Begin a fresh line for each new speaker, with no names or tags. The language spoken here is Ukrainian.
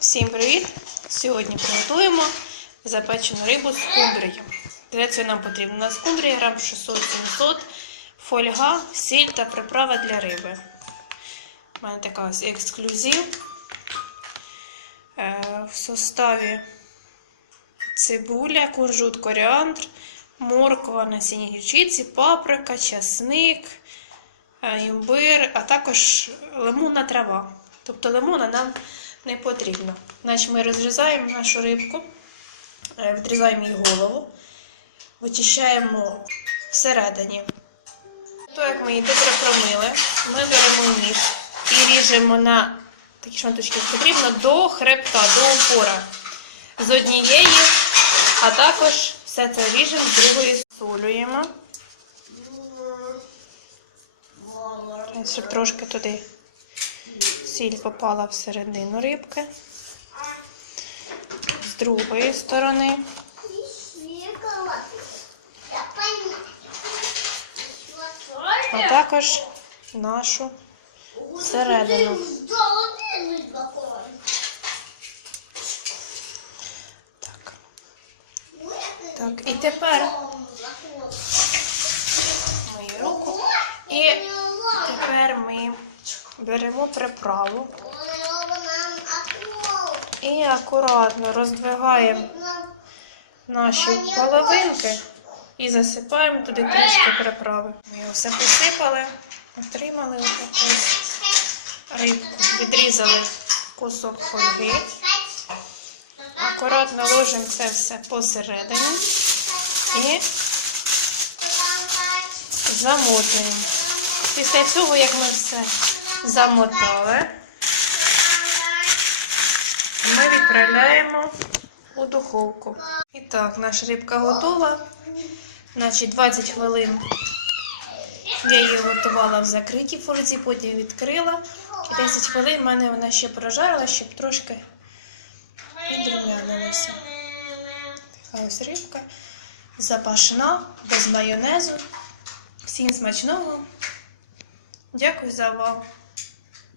Всім привіт! Сьогодні приготуємо запечену рибу з скумбрією. Для цього нам потрібно на грам 600-700, фольга, сіль та приправа для риби. У мене така ось ексклюзив. Е, В составі цибуля, кунжут, коріандр, морква, насіння гірчиці, паприка, часник, е, імбир, а також лимонна трава. Тобто лимона нам не потрібно. Значить, ми розрізаємо нашу рибку, е, відрізаємо її голову, вичищаємо всередині. То, як ми її добре промили, ми беремо ніж і ріжемо на такі шматочки потрібно до хребта, до опора. З однієї, а також все це ріжемо з другої солюємо. Щоб трошки туди сіль попала всередину рибки. З другої сторони. А також нашу всередину. Так. Так, і тепер мою руку. І тепер ми беремо приправу і акуратно роздвигаємо наші половинки і засипаємо туди трішки приправи. Ми його все посипали, отримали отаку рибку, відрізали кусок фольги. Акуратно ложимо це все посередині і замотуємо. Після цього, як ми все замотали, ми відправляємо у духовку. І так, наша рибка готова. Значить, 20 хвилин я її готувала в закритій фользі, потім відкрила. І 10 хвилин в мене вона ще прожарила, щоб трошки підрумянилася. Така ось рибка. Запашна, без майонезу. Всім смачного. Дякую за увагу.